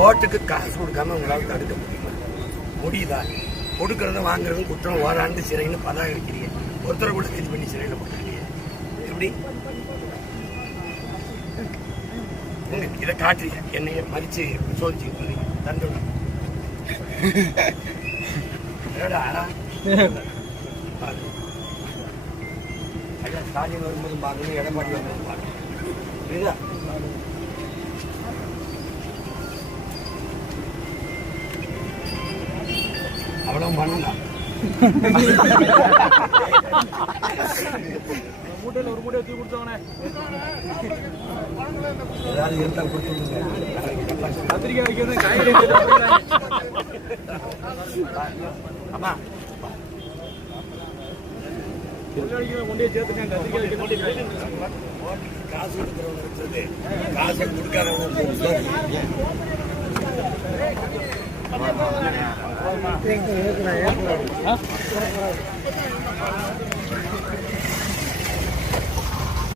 ஓட்டுக்கு காசு கொடுக்காம உங்களால் தடுக்க முடியுமா? முடியுதா? கொடுக்கறத வாங்குறதும் குற்றம், ஓராண்டு சிறைன்னு பதாக வைக்கிறீங்க. ஒருத்தரை கூட கைது பண்ணி சிறையில் போட்டுருக்கீங்க. எப்படி இதை காட்டுறீங்க? என்னைய மதிச்சு சோதிச்சு தண்டனை ஸ்டாலின் வரும்போது பார்க்கணும், எடப்பாடி வரும்போது பார்க்கணும். புரியுதா? அவ்வளவு பண்ணலாம். மூட்டையில் ஒரு மூட்டையை தூக்கி கொடுத்தவனே ஏதாவது இருந்தா கொடுத்துருங்க. கத்திரிக்காய் வைக்கிறது காய்கறி ஆமா கொண்டே சேர்த்துக்கேன். கத்திரிக்காய் காசு கொடுக்குறவங்க காசை கொடுக்காதவங்க ஏற்கனவே